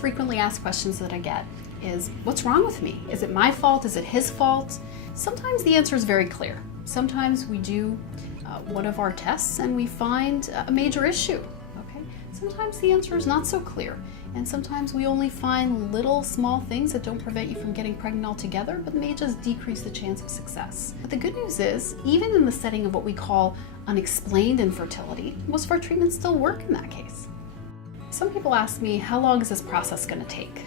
most frequently asked questions that I get is, what's wrong with me? Is it my fault? Is it his fault? Sometimes the answer is very clear. Sometimes we do one of our tests and we find a major issue. Okay? Sometimes the answer is not so clear. And sometimes we only find little small things that don't prevent you from getting pregnant altogether, but may just decrease the chance of success. But the good news is, even in the setting of what we call unexplained infertility, most of our treatments still work in that case. Some people ask me, how long is this process going to take?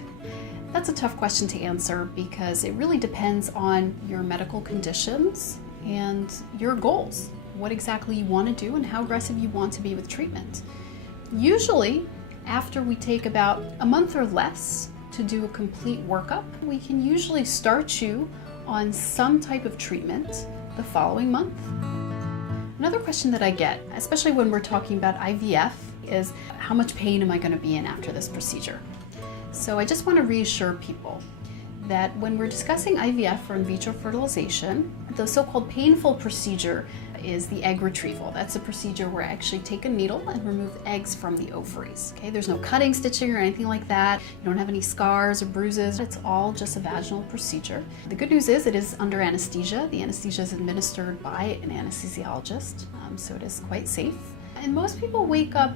That's a tough question to answer because it really depends on your medical conditions and your goals, what exactly you want to do and how aggressive you want to be with treatment. Usually, after we take about a month or less to do a complete workup, we can usually start you on some type of treatment the following month. Another question that I get, especially when we're talking about IVF, is how much pain am I going to be in after this procedure? So I just want to reassure people that when we're discussing IVF or in vitro fertilization, the so-called painful procedure is the egg retrieval. That's a procedure where I actually take a needle and remove eggs from the ovaries. Okay, there's no cutting, stitching, or anything like that. You don't have any scars or bruises. It's all just a vaginal procedure. The good news is it is under anesthesia. The anesthesia is administered by an anesthesiologist, so it is quite safe. And most people wake up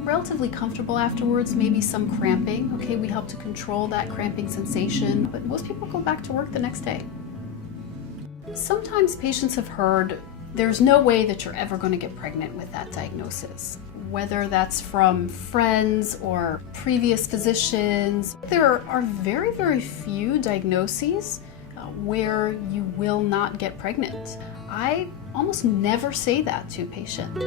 relatively comfortable afterwards, maybe some cramping. Okay, we help to control that cramping sensation, but most people go back to work the next day. Sometimes patients have heard there's no way that you're ever going to get pregnant with that diagnosis, whether that's from friends or previous physicians. There are very, very few diagnoses where you will not get pregnant. I almost never say that to patients.